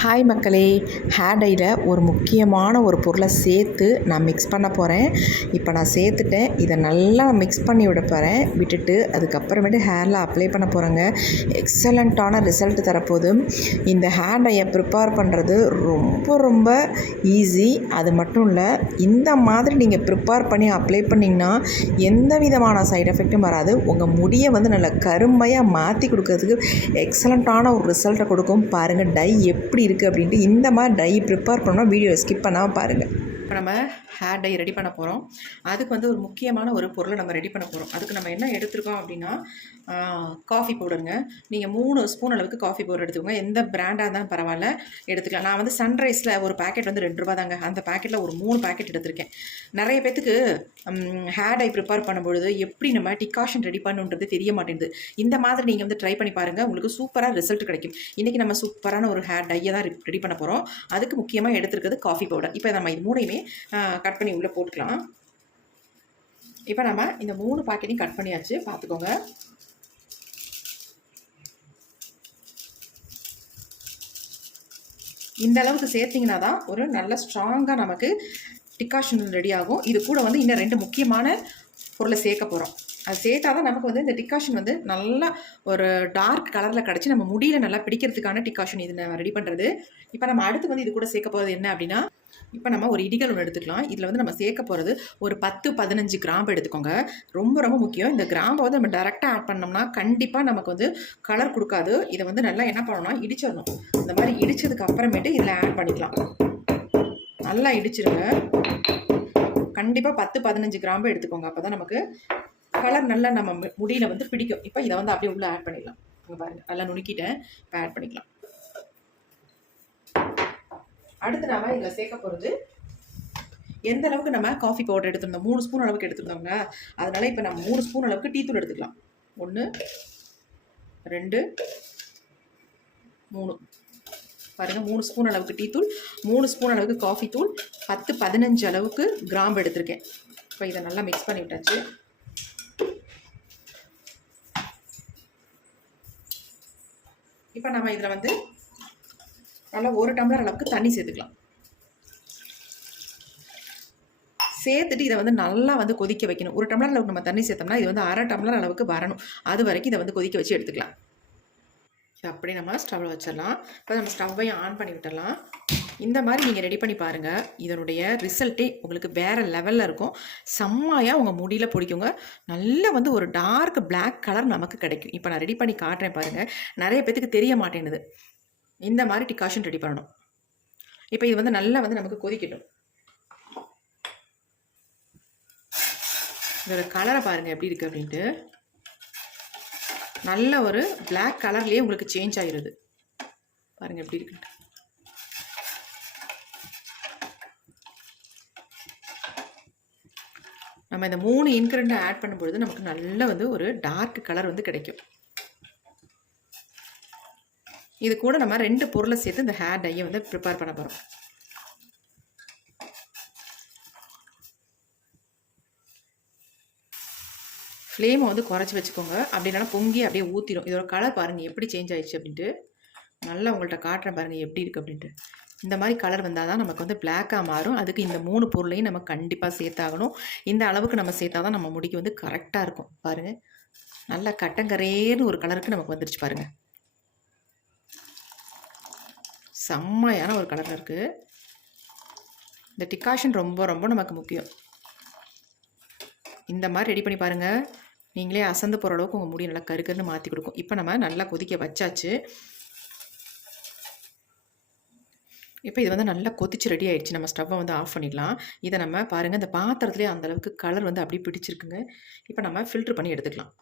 Hi மக்களே hair டையில் ஒரு முக்கியமான ஒரு பொருளை சேர்த்து நான் மிக்ஸ் பண்ண போகிறேன் இப்போ நான் சேர்த்துட்டேன். இதை நல்லா மிக்ஸ் பண்ணி விட போகிறேன் விட்டுட்டு அதுக்கப்புறமேட்டு ஹேரில் அப்ளை பண்ண போகிறேங்க எக்ஸலண்ட்டான ரிசல்ட் தரப்போது இந்த ஹேர் டையை ப்ரிப்பேர் பண்ணுறது ரொம்ப ரொம்ப ஈஸி அது மட்டும் இல்லை இந்த மாதிரி நீங்கள் ப்ரிப்பேர் பண்ணி அப்ளை பண்ணிங்கன்னா எந்த விதமான சைட் எஃபெக்ட்டும் வராது. உங்கள் முடியை வந்து நல்லா கருமையாக மாற்றி கொடுக்கறதுக்கு எக்ஸலண்ட்டான ஒரு ரிசல்ட்டை கொடுக்கும். பாருங்கள் டை எப்படி இருக்குது அப்படின்ட்டு இந்த மாதிரி டை ப்ரிப்பேர் பண்ணால் வீடியோ ஸ்கிப் பண்ணாமல் பாருங்கள் இப்போ நம்ம ஹேர் டை ரெடி பண்ண போகிறோம் அதுக்கு வந்து ஒரு முக்கியமான ஒரு பொருளை நம்ம ரெடி பண்ண போகிறோம் அதுக்கு நம்ம என்ன எடுத்திருக்கோம் அப்படின்னா காஃபி பவுடருங்க நீங்கள் மூணு ஸ்பூன் அளவுக்கு காஃபி பவுடர் எடுத்துக்கோங்க. எந்த பிராண்டாக இருந்தாலும் பரவாயில்ல எடுத்துக்கலாம். நான் வந்து சன்ரைஸில் ஒரு பேக்கெட் வந்து ரெண்டு ரூபா தாங்க. அந்த பேக்கெட்டில் ஒரு மூணு பேக்கெட் எடுத்திருக்கேன். நிறைய பேத்துக்கு ஹேர் டை ப்ரிப்பேர் பண்ணும்பொழுது எப்படி நம்ம டிகாஷன் ரெடி பண்ணுன்றது தெரிய மாட்டேங்குது. இந்த மாதிரி நீங்கள் வந்து ட்ரை பண்ணி பாருங்கள் உங்களுக்கு சூப்பராக ரிசல்ட் கிடைக்கும். இன்றைக்கி நம்ம சூப்பரான ஒரு ஹேர் டையை தான் ரெடி பண்ண போகிறோம் அதுக்கு முக்கியமாக எடுத்துருக்கிறது காஃபி பவுடர் இப்போ நம்ம இது மூணையுமே கட் பண்ணி உள்ளே போட்டுக்கலாம். இப்போ நம்ம இந்த மூணு பாக்கெட்டையும் கட் பண்ணியாச்சு. பார்த்துக்கோங்க இந்த அளவுக்கு சேர்த்திங்கன்னா தான் ஒரு நல்ல ஸ்ட்ராங்காக நமக்கு டிகாஷன் ரெடி ஆகும். இது கூட வந்து இன்னும் ரெண்டு முக்கியமான பொருளை சேர்க்க போகிறோம் அது சேர்த்தா தான் நமக்கு வந்து இந்த டிகாஷன் வந்து நல்லா ஒரு டார்க் கலரில் கிடச்சி நம்ம முடியில் நல்லா பிடிக்கிறதுக்கான டிகாஷன் இது நான் ரெடி பண்ணுறது இப்போ நம்ம அடுத்து வந்து இது கூட சேர்க்க போகிறது என்ன அப்படின்னா இப்போ நம்ம ஒரு இடிகள் ஒன்று எடுத்துக்கலாம். இதில் வந்து நம்ம சேர்க்க போகிறது ஒரு பத்து பதினஞ்சு கிராம்பு எடுத்துக்கோங்க. ரொம்ப ரொம்ப முக்கியம். இந்த கிராம்பை வந்து நம்ம டேரெக்டாக ஆட் பண்ணோம்னா கண்டிப்பாக நமக்கு வந்து கலர் கொடுக்காது. இதை வந்து நல்லா என்ன பண்ணணும்னா இடிச்சிடணும். இந்த மாதிரி இடித்ததுக்கு அப்புறமேட்டு இதில் ஆட் பண்ணிக்கலாம். நல்லா இடிச்சிருங்க. கண்டிப்பாக பத்து பதினஞ்சு கிராம்பு எடுத்துக்கோங்க. அப்போ தான் நமக்கு கலர் நல்லா நம்ம முடியில் வந்து பிடிக்கும். இப்போ இதை வந்து அப்படியே உள்ளே ஆட் பண்ணிடலாம். இங்கே பாருங்கள் நல்லா நுணுக்கிட்டேன். இப்போ ஆட் பண்ணிக்கலாம். அடுத்து நாம இதில் சேர்க்க போகிறது எந்த அளவுக்கு நம்ம காஃபி பவுடர் எடுத்திருந்தோம்? மூணு ஸ்பூன் அளவுக்கு எடுத்திருந்தோங்க அதனால இப்போ நம்ம மூணு ஸ்பூன் அளவுக்கு டீ தூள் எடுத்துக்கலாம். ஒன்று ரெண்டு மூணு. பாருங்கள் மூணு ஸ்பூன் அளவுக்கு டீ தூள் மூணு ஸ்பூன் அளவுக்கு காஃபி தூள் பத்து பதினஞ்சு அளவுக்கு கிராம்பு எடுத்திருக்கேன். இப்போ இதை நல்லா மிக்ஸ் பண்ணி விட்டாச்சு. இப்போ நம்ம இதில் வந்து நல்லா ஒரு டம்ளர் அளவுக்கு தண்ணி சேர்த்துக்கலாம். சேர்த்துட்டு இதை வந்து நல்லா வந்து கொதிக்க வைக்கணும். ஒரு டம்ளர் அளவுக்கு நம்ம தண்ணி சேர்த்தோம்னா இது வந்து அரை டம்ளர் அளவுக்கு வரணும். அது வரைக்கும் இதை வந்து கொதிக்க வச்சு எடுத்துக்கலாம். அப்படி நம்ம ஸ்டவ்வில் வச்சிடலாம். இப்போ நம்ம ஸ்டவ்வையும் ஆன் பண்ணி விட்டுடலாம். இந்த மாதிரி நீங்கள் ரெடி பண்ணி பாருங்கள் இதனுடைய ரிசல்ட்டே உங்களுக்கு வேறு லெவலில் இருக்கும். செம்மையாக உங்கள் முடியில் பிடிக்குங்க. நல்லா வந்து ஒரு டார்க் பிளாக் கலர் நமக்கு கிடைக்கும். இப்போ நான் ரெடி பண்ணி காட்டுறேன் பாருங்கள் நிறைய பேத்துக்கு தெரிய மாட்டேனுது இந்த மாதிரி டிகாஷன் ரெடி பண்ணணும். இப்போ இது வந்து நல்லா வந்து நமக்கு கொதிக்கட்டும். இதோட கலரை பாருங்கள் எப்படி இருக்குது அப்படின்ட்டு. நல்ல ஒரு பிளாக் கலர்லேயே உங்களுக்கு சேஞ்ச் ஆகிருது பாருங்கள் எப்படி இருக்குன்ட்டு. நம்ம இந்த மூணு இன்க்ரெண்ட்டை ஆட் பண்ணும்பொழுது நமக்கு நல்ல வந்து ஒரு டார்க் கலர் வந்து கிடைக்கும். இது கூட நம்ம ரெண்டு பொருளை சேர்த்து இந்த ஹேர் டையை வந்து ப்ரிப்பேர் பண்ண போகிறோம் ஃப்ளேமை வந்து குறைச்சி வச்சுக்கோங்க. அப்படின்னா பொங்கி அப்படியே ஊற்றிடும் இதோட கலர் பாருங்கள் எப்படி சேஞ்ச் ஆயிடுச்சு அப்படின்ட்டு. நல்லா உங்கள்கிட்ட காட்டுறேன் பாருங்கள் எப்படி இருக்குது அப்படின்ட்டு. இந்த மாதிரி கலர் வந்தால் தான் நமக்கு வந்து பிளாக்காக மாறும். அதுக்கு இந்த மூணு பொருளையும் நம்ம கண்டிப்பாக சேர்த்தாகணும். இந்த அளவுக்கு நம்ம சேர்த்தா தான் நம்ம முடிக்கு வந்து கரெக்டாக இருக்கும். பாருங்கள் நல்லா கட்டங்கரேன்னு ஒரு கலருக்கு நமக்கு வந்துருச்சு பாருங்கள் செம்மையான ஒரு கலரில் இருக்குது இந்த டிகாஷன் ரொம்ப ரொம்ப நமக்கு முக்கியம். இந்த மாதிரி ரெடி பண்ணி பாருங்கள் நீங்களே அசந்து போகிற அளவுக்கு உங்கள் முடி நல்லா கருக்கருன்னு மாற்றி கொடுக்கும். இப்போ நம்ம நல்லா கொதிக்க வச்சாச்சு. இப்போ இது வந்து நல்லா கொதிச்சு ரெடி ஆகிடுச்சு நம்ம ஸ்டவ்வை வந்து ஆஃப் பண்ணிடலாம். இதை நம்ம பாருங்கள் இந்த பாத்திரத்துலேயே அந்தளவுக்கு கலர் வந்து அப்படியே பிடிச்சிருக்குங்க. இப்போ நம்ம ஃபில்ட்ரு பண்ணி எடுத்துக்கலாம்.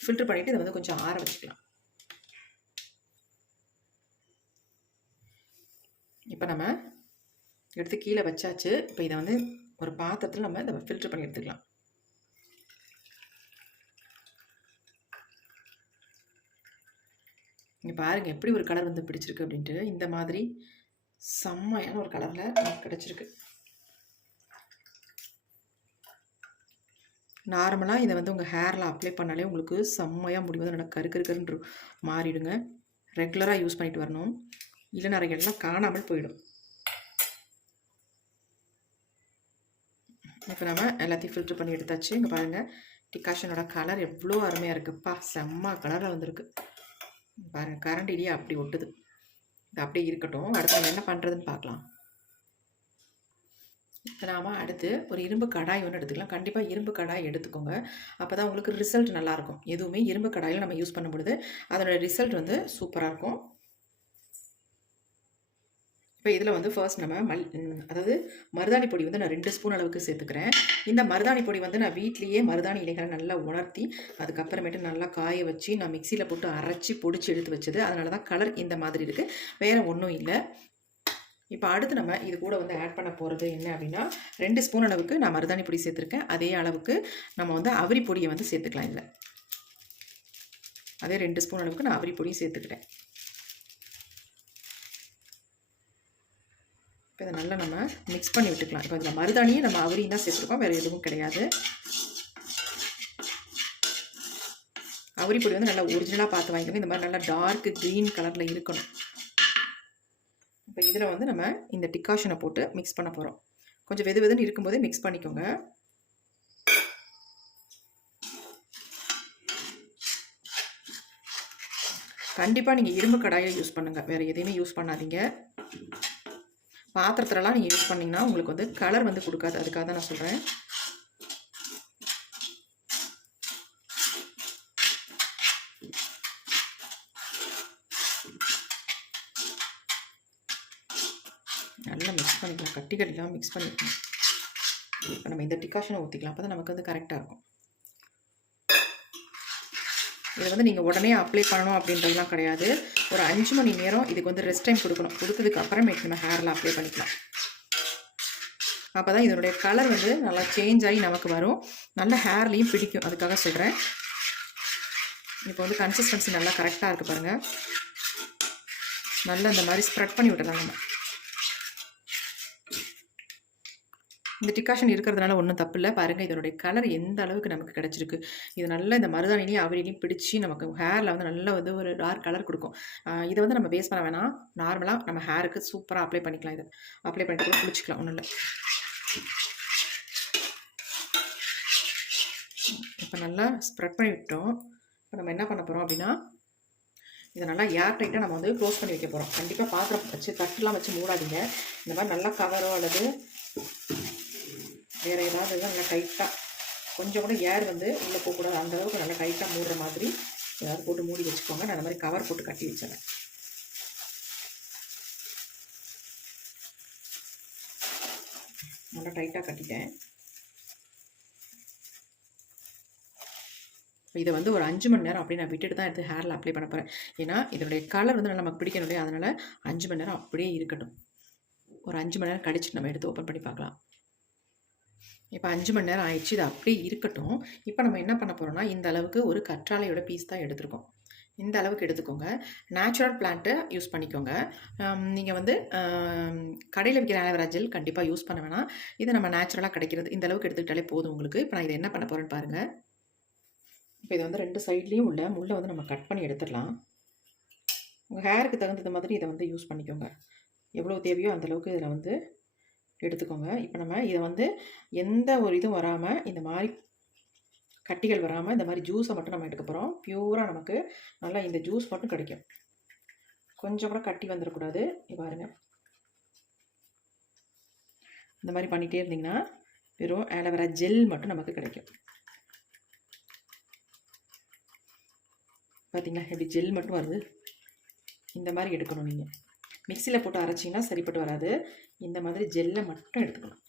ஃபில்ட்ரு பண்ணிவிட்டு இதை வந்து கொஞ்சம் ஆற வச்சுக்கலாம். இப்போ நம்ம எடுத்து கீழே வச்சாச்சு. இப்போ இதை வந்து ஒரு பாத்திரத்தில் நம்ம இதை ஃபில்ட்ரு பண்ணி எடுத்துக்கலாம். இங்கே பாருங்கள் எப்படி ஒரு கலர் வந்து பிடிச்சிருக்கு அப்படின்ட்டு. இந்த மாதிரி செம்மையான ஒரு கலரில் நமக்கு கிடச்சிருக்கு. நார்மலாக இதை வந்து உங்கள் ஹேரில் அப்ளை பண்ணாலே உங்களுக்கு செம்மையாக முடியும் நல்லா கரு கருன்னு மாறிடுங்க. ரெகுலராக யூஸ் பண்ணிட்டு வரணும். இளநரைகள்லாம் காணாமல் போயிடும். இப்போ நம்ம எல்லாத்தையும் ஃபில்ட்ரு பண்ணி எடுத்தாச்சு. இங்கே பாருங்கள் டிகாஷனோட கலர் எவ்வளோ அருமையாக இருக்குப்பா. செம்ம கலரில் வந்திருக்கு. பாருங்கள் கரண்ட் இடியே அப்படி ஒட்டுது. இது அப்படியே இருக்கட்டும். அடுத்து நம்ம என்ன பண்ணுறதுன்னு பார்க்கலாம். இப்போ நாம் அடுத்து ஒரு இரும்பு கடாய் ஒன்று எடுத்துக்கலாம். கண்டிப்பாக இரும்பு கடாய் எடுத்துக்கோங்க. அப்போ தான் உங்களுக்கு ரிசல்ட் நல்லாயிருக்கும் எதுவுமே இரும்பு கடாயில் நம்ம யூஸ் பண்ணும் பொழுது அதோட ரிசல்ட் வந்து சூப்பராக இருக்கும். இப்போ இதில் வந்து ஃபர்ஸ்ட் நம்ம மல் அதாவது மருதாணி பொடி வந்து நான் ரெண்டு ஸ்பூன் அளவுக்கு சேர்த்துக்கிறேன். இந்த மருதாணி பொடி வந்து நான் வீட்லேயே மருதாணி இலைகளை நல்லா உணர்த்தி அதுக்கப்புறமேட்டு நல்லா காய வச்சு நான் மிக்சியில் போட்டு அரைச்சி பொடிச்சு எடுத்து வச்சது. அதனால தான் கலர் இந்த மாதிரி இருக்குது வேறு ஒன்றும் இல்லை. இப்போ அடுத்து நம்ம இது கூட வந்து ஆட் பண்ண போகிறது என்ன அப்படின்னா ரெண்டு ஸ்பூன் அளவுக்கு நான் மருதாணி பொடி சேர்த்துருக்கேன். அதே அளவுக்கு நம்ம வந்து அவரி பொடியை வந்து சேர்த்துக்கலாம் இல்லை அதே ரெண்டு ஸ்பூன் அளவுக்கு நான் அவரி பொடியும் சேர்த்துக்கிட்டேன். இப்போ இதை நல்லா நம்ம மிக்ஸ் பண்ணி விட்டுக்கலாம். இப்போ இதில் மருதாணியை நம்ம அவரியும் தான் சேர்த்துருக்கோம். வேறு எதுவும் கிடையாது. அவரி பொடி வந்து நல்லா ஒரிஜினலாக பார்த்து வாங்கிக்கணும் இந்த மாதிரி நல்லா டார்க் க்ரீன் கலரில் இருக்கணும். இப்போ இதில் வந்து நம்ம இந்த டிக்காஷனை போட்டு மிக்ஸ் பண்ண போகிறோம் கொஞ்சம் வெது வெதுன்னு இருக்கும்போதே மிக்ஸ் பண்ணிக்கோங்க. கண்டிப்பாக நீங்கள் இரும்பு கடாயை யூஸ் பண்ணுங்கள் வேறு எதையுமே யூஸ் பண்ணாதீங்க. பாத்திரத்துலலாம் நீங்கள் யூஸ் பண்ணிங்கன்னா உங்களுக்கு வந்து கலர் வந்து கொடுக்காது. அதுக்காக தான் நான் சொல்கிறேன் நல்லா மிக்ஸ் பண்ணிக்கலாம். கட்டி கட்டிலாம் மிக்ஸ் பண்ணிக்கலாம் இப்போ நம்ம இந்த டிகாஷனை ஊற்றிக்கலாம் அப்போ தான் நமக்கு வந்து கரெக்டாக இருக்கும். இதை வந்து நீங்கள் உடனே அப்ளை பண்ணணும் அப்படின்றதுலாம் கிடையாது. ஒரு அஞ்சு மணி நேரம் இதுக்கு வந்து ரெஸ்ட் டைம் கொடுக்கணும். கொடுத்ததுக்கு அப்புறமேட்டு நம்ம ஹேரில் அப்ளை பண்ணிக்கலாம். அப்போ தான் இதனுடைய கலர் வந்து நல்லா சேஞ்ச் ஆகி நமக்கு வரும். நல்ல ஹேர்லேயும் பிடிக்கும். அதுக்காக சொல்கிறேன் இப்போ வந்து கன்சிஸ்டன்சி நல்லா கரெக்டாக இருக்குது பாருங்கள் நல்லா இந்த மாதிரி ஸ்ப்ரெட் பண்ணி விடலாம் நம்ம. இந்த டிகாஷன் இருக்கிறதுனால ஒன்றும் தப்பு இல்லை பாருங்கள் இதனுடைய கலர் எந்த அளவுக்கு நமக்கு கிடச்சிருக்கு. இது நல்லா இந்த மருதாணிலையும் அவரிலையும் பிடிச்சி நமக்கு ஹேரில் வந்து நல்ல வந்து ஒரு டார்க் கலர் கொடுக்கும். இதை வந்து நம்ம பேஸ் பண்ண வேணாம். நார்மலாக நம்ம ஹேருக்கு சூப்பராக அப்ளை பண்ணிக்கலாம் இதை. அப்ளை பண்ணிட்டு குளிச்சிக்கலாம் ஒன்றும் இல்லை. இப்போ நல்லா ஸ்ப்ரெட் பண்ணி விட்டோம். இப்போ நம்ம என்ன பண்ண போகிறோம் அப்படின்னா இதை நல்லா ஏர் டைட்டாக நம்ம வந்து க்ளோஸ் பண்ணி வைக்க போகிறோம் கண்டிப்பாக பாத்திரம் வச்சு தட்டுலாம் வச்சு மூடாதீங்க. இந்த மாதிரி நல்லா கவரோ அல்லது வேறு ஏதாவது நல்லா டைட்டாக கொஞ்சம் கூட ஏர் வந்து உள்ளே போகக்கூடாது அந்த அளவுக்கு நல்லா டைட்டாக மூடுற மாதிரி ஏதாவது போட்டு மூடி வச்சுக்கோங்க. நான் அந்த மாதிரி கவர் போட்டு கட்டி வச்சிடறேன். நல்லா டைட்டாக கட்டிட்டேன். இதை வந்து ஒரு அஞ்சு மணி நேரம் அப்படியே நான் விட்டுட்டு தான் எடுத்து ஹேரில் அப்ளை பண்ண போகிறேன் ஏன்னா இதனுடைய கலர் வந்து நமக்கு பிடிக்கணும் இல்லையா? அதனால் அஞ்சு மணி நேரம் அப்படியே இருக்கட்டும். ஒரு அஞ்சு மணி நேரம் கழிச்சு நம்ம எடுத்து ஓப்பன் பண்ணி பார்க்கலாம். இப்போ அஞ்சு மணி நேரம் ஆயிடுச்சு இது அப்படியே இருக்கட்டும். இப்போ நம்ம என்ன பண்ண போகிறோம்னா இந்த அளவுக்கு ஒரு கற்றாழையோட பீஸ் தான் எடுத்திருக்கோம். இந்த அளவுக்கு எடுத்துக்கோங்க. நேச்சுரல் பிளான்ட்டை யூஸ் பண்ணிக்கோங்க. நீங்கள் வந்து கடையில் விற்கிற ஆலோவேரா ஜெல் கண்டிப்பாக யூஸ் பண்ண வேணாம். இது நம்ம நேச்சுரலாக கிடைக்கிறது. இந்த அளவுக்கு எடுத்துக்கிட்டாலே போதும் உங்களுக்கு. இப்போ நான் இதை என்ன பண்ண போகிறேன்னு பாருங்கள் இப்போ இதை வந்து ரெண்டு சைட்லேயும் உள்ள முள்ளை வந்து நம்ம கட் பண்ணி எடுத்துடலாம். உங்கள் ஹேருக்கு தகுந்தது மாதிரி இதை வந்து யூஸ் பண்ணிக்கோங்க. எவ்வளோ தேவையோ அந்த அளவுக்கு இதில் வந்து எடுத்துக்கோங்க. இப்போ நம்ம இதை வந்து எந்த ஒரு இதுவும் வராமல் இந்த மாதிரி கட்டிகள் வராமல் இந்த மாதிரி ஜூஸை மட்டும் நம்ம எடுக்க போகிறோம் பியூராக நமக்கு நல்லா இந்த ஜூஸ் மட்டும் கிடைக்கும். கொஞ்சம் கூட கட்டி வந்துடக்கூடாது. பாருங்கள் பாருங்க. இந்த மாதிரி பண்ணிகிட்டே இருந்தீங்கன்னா வெறும் ஆலோவேரா ஜெல் மட்டும் நமக்கு கிடைக்கும். பார்த்தீங்களா எப்படி ஜெல் மட்டும் வருது? இந்த மாதிரி எடுக்கணும் நீங்கள் மிக்சியில் போட்டு அரைச்சிங்கன்னா சரிப்பட்டு வராது. இந்த மாதிரி ஜெல்லை மட்டும் எடுத்துக்கணும்.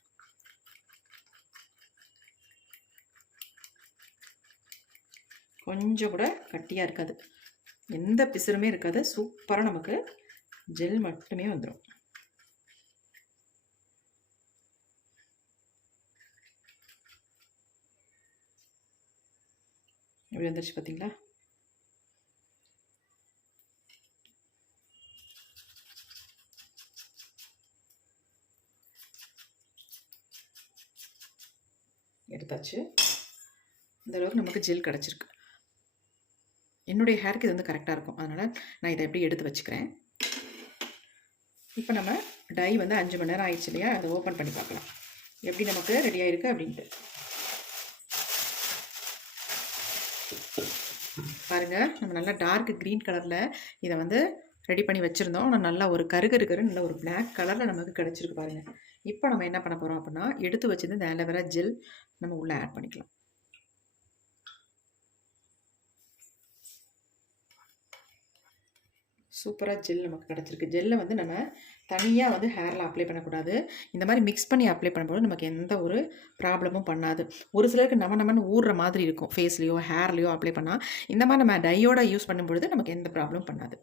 கொஞ்சம் கூட கட்டியாக இருக்காது. எந்த பிசுறுமே இருக்காது. சூப்பராக நமக்கு ஜெல் மட்டுமே வந்துடும் எப்படி வந்துருச்சு பார்த்தீங்களா எடுத்தாச்சு. இந்த அளவுக்கு நமக்கு ஜெல் கிடச்சிருக்கு. என்னுடைய ஹேருக்கு இது வந்து கரெக்டாக இருக்கும். அதனால் நான் இதை எப்படி எடுத்து வச்சுக்கிறேன். இப்போ நம்ம டை வந்து அஞ்சு மணி நேரம் ஆயிடுச்சு இல்லையா? அதை ஓப்பன் பண்ணி பார்க்கலாம். எப்படி நமக்கு ரெடி ஆயிருக்கு அப்படின்ட்டு. பாருங்கள் நம்ம நல்லா டார்க் க்ரீன் கலரில் இதை வந்து ரெடி பண்ணி வச்சுருந்தோம். ஆனால் நல்லா ஒரு கருகருகரு நல்ல ஒரு பிளாக் கலரில் நமக்கு கிடச்சிருக்கு பாருங்கள் இப்போ நம்ம என்ன பண்ண போகிறோம் அப்படின்னா எடுத்து வச்சிருந்து இந்த ஆலோவேரா ஜெல் நம்ம உள்ளே ஆட் பண்ணிக்கலாம். சூப்பராக ஜெல் நமக்கு கிடச்சிருக்கு. ஜெல்லை வந்து நம்ம தனியாக வந்து ஹேரில் அப்ளை பண்ணக்கூடாது. இந்த மாதிரி மிக்ஸ் பண்ணி அப்ளை பண்ணும்போது நமக்கு எந்த ஒரு ப்ராப்ளமும் பண்ணாது. ஒரு சிலருக்கு நம்ம நம்மன்னு ஊறுற மாதிரி இருக்கும். ஃபேஸ்லேயோ ஹேர்லேயோ அப்ளை பண்ணால் இந்த மாதிரி நம்ம டையோட யூஸ் பண்ணும்பொழுது நமக்கு எந்த ப்ராப்ளமும் பண்ணாது.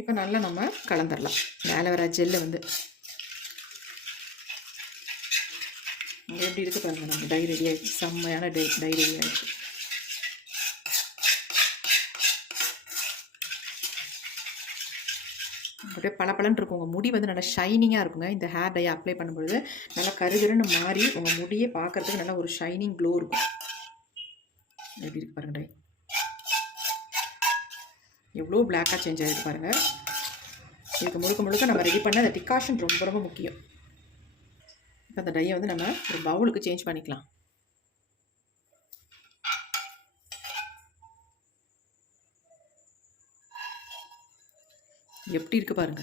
இப்போ நல்லா நம்ம கலந்துடலாம் மேலே வர ஜெல்லை வந்து. இங்க எப்படி இருக்குது பாருங்கள் நம்ம டை ரெடி ஆகிடுச்சு செம்மையான டை டை ரெடி ஆகிடுச்சு அப்படியே பளபளன்னு இருக்கும். உங்கள் முடி வந்து நல்லா ஷைனிங்காக இருக்குங்க. இந்த ஹேர் டை அப்ளை பண்ணும்பொழுது நல்லா கருகருன்னு மாறி உங்கள் முடியே பார்க்கறதுக்கு நல்லா ஒரு ஷைனிங் க்ளோ இருக்கும். எப்படி இருக்கு பாருங்கள் டை எவ்வளோ பிளாக்காக சேஞ்ச் ஆகிருக்கு பாருங்கள் இதுக்கு முழுக்க முழுக்க நம்ம ரெடி பண்ண அந்த டிகாஷன் ரொம்ப ரொம்ப முக்கியம். இப்போ அந்த டையை வந்து நம்ம ஒரு பவுலுக்கு சேஞ்ச் பண்ணிக்கலாம். எப்படி இருக்கு பாருங்க.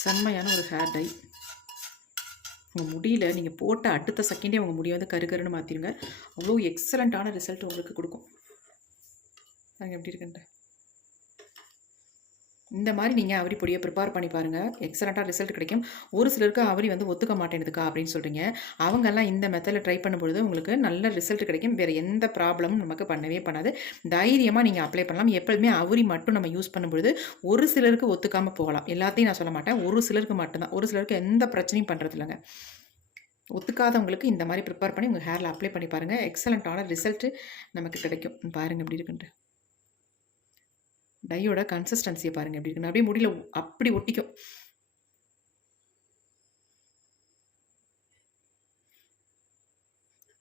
செம்மையான ஒரு ஹேர் டை உங்கள் முடியல நீங்கள் போட்ட அடுத்த செகண்டே உங்கள் முடியை வந்து கருகருன்னு மாற்றிடுங்க அவ்வளோ எக்ஸலண்ட்டான ரிசல்ட் உங்களுக்கு கொடுக்கும். நாங்கள் எப்படி இருக்குன்ற இந்த மாதிரி நீங்கள் அவரி பொடியை ப்ரிப்பேர் பண்ணி பாருங்கள் எக்ஸலண்ட்டாக ரிசல்ட் கிடைக்கும். ஒரு சிலருக்கு அவரி வந்து ஒத்துக்க மாட்டேனுதுக்கா அப்படின்னு சொல்கிறீங்க அவங்கெல்லாம் இந்த மெத்தடில் ட்ரை பண்ணும்பொழுது உங்களுக்கு நல்ல ரிசல்ட் கிடைக்கும். வேறு எந்த ப்ராப்ளமும் நமக்கு பண்ணவே பண்ணாது. தைரியமாக நீங்கள் அப்ளை பண்ணலாம். எப்பொழுதுமே அவரி மட்டும் நம்ம யூஸ் பண்ணும்பொழுது ஒரு சிலருக்கு ஒத்துக்காமல் போகலாம். எல்லாத்தையும் நான் சொல்ல மாட்டேன். ஒரு சிலருக்கு மட்டும்தான். ஒரு சிலருக்கு எந்த பிரச்சனையும் பண்ணுறது இல்லைங்க. ஒத்துக்காதவங்களுக்கு இந்த மாதிரி ப்ரிப்பேர் பண்ணி உங்கள் ஹேரில் அப்ளை பண்ணி பாருங்கள் எக்ஸலண்ட்டான ரிசல்ட்டு நமக்கு கிடைக்கும். பாருங்கள் எப்படி இருக்குன்ட்டு. டையோட கன்சிஸ்டன்சியை பாருங்கள் எப்படி இருக்குன்னு. அப்படியே முடியல அப்படி ஒட்டிக்கும்.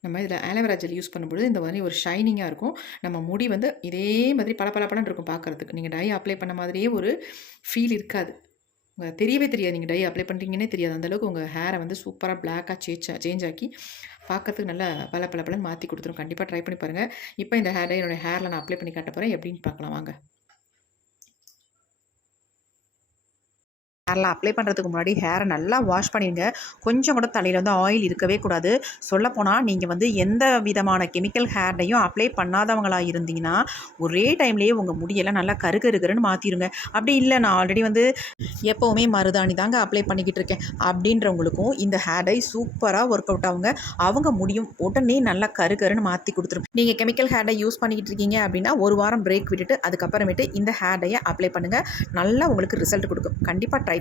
நம்ம இதில் ஆலோவேரா ஜெல் யூஸ் பண்ணும்பொழுது இந்த மாதிரி ஒரு ஷைனிங்காக இருக்கும். நம்ம முடி வந்து இதே மாதிரி பல இருக்கும் பார்க்குறதுக்கு. நீங்கள் டை அப்ளை பண்ண மாதிரியே ஒரு ஃபீல் இருக்காது. உங்கள் தெரியவே தெரியாது. நீங்கள் டை அப்ளை பண்ணுறீங்கன்னே தெரியாது. அந்தளவுக்கு உங்கள் ஹேரை வந்து சூப்பராக பிளாக்காக சேஞ்ச் சேஞ்ச் ஆக்கி பார்க்கறதுக்கு நல்லா பல பல பலன்னு மாற்றி கொடுத்துரும். கண்டிப்பாக ட்ரை பண்ணி பாருங்கள் இப்போ இந்த ஹேர் டை என்னோடய ஹேரில் நான் அப்ளை பண்ணி காட்ட போகிறேன் எப்படின்னு பார்க்கலாம். வாங்க. ஹேரில் அப்ளை பண்ணுறதுக்கு முன்னாடி ஹேரை நல்லா வாஷ் பண்ணிடுங்க. கொஞ்சம் கூட தலையில் வந்து ஆயில் இருக்கவே கூடாது. சொல்லப்போனால் நீங்கள் வந்து எந்த விதமான கெமிக்கல் ஹேர்டையும் அப்ளை பண்ணாதவங்களாக இருந்தீங்கன்னா ஒரே டைம்லேயே உங்கள் முடியெல்லாம் நல்லா கருகருகருன்னு மாற்றிடுங்க அப்படி இல்லை நான் ஆல்ரெடி வந்து எப்போவுமே மருதாணி தாங்க அப்ளை பண்ணிக்கிட்டு இருக்கேன். அப்படின்றவங்களுக்கும் இந்த ஹேர் டை சூப்பராக ஒர்க் அவுட் ஆகுங்க. அவங்க முடியும் உடனே நல்லா கருகருன்னு மாற்றி கொடுத்துரும் நீங்கள் கெமிக்கல் ஹேர் டை யூஸ் பண்ணிக்கிட்டு இருக்கீங்க அப்படின்னா ஒரு வாரம் பிரேக் விட்டுட்டு அதுக்கப்புறமேட்டு இந்த ஹேர் டையை அப்ளை பண்ணுங்கள் நல்லா உங்களுக்கு ரிசல்ட் கொடுக்கும். கண்டிப்பாக ட்ரை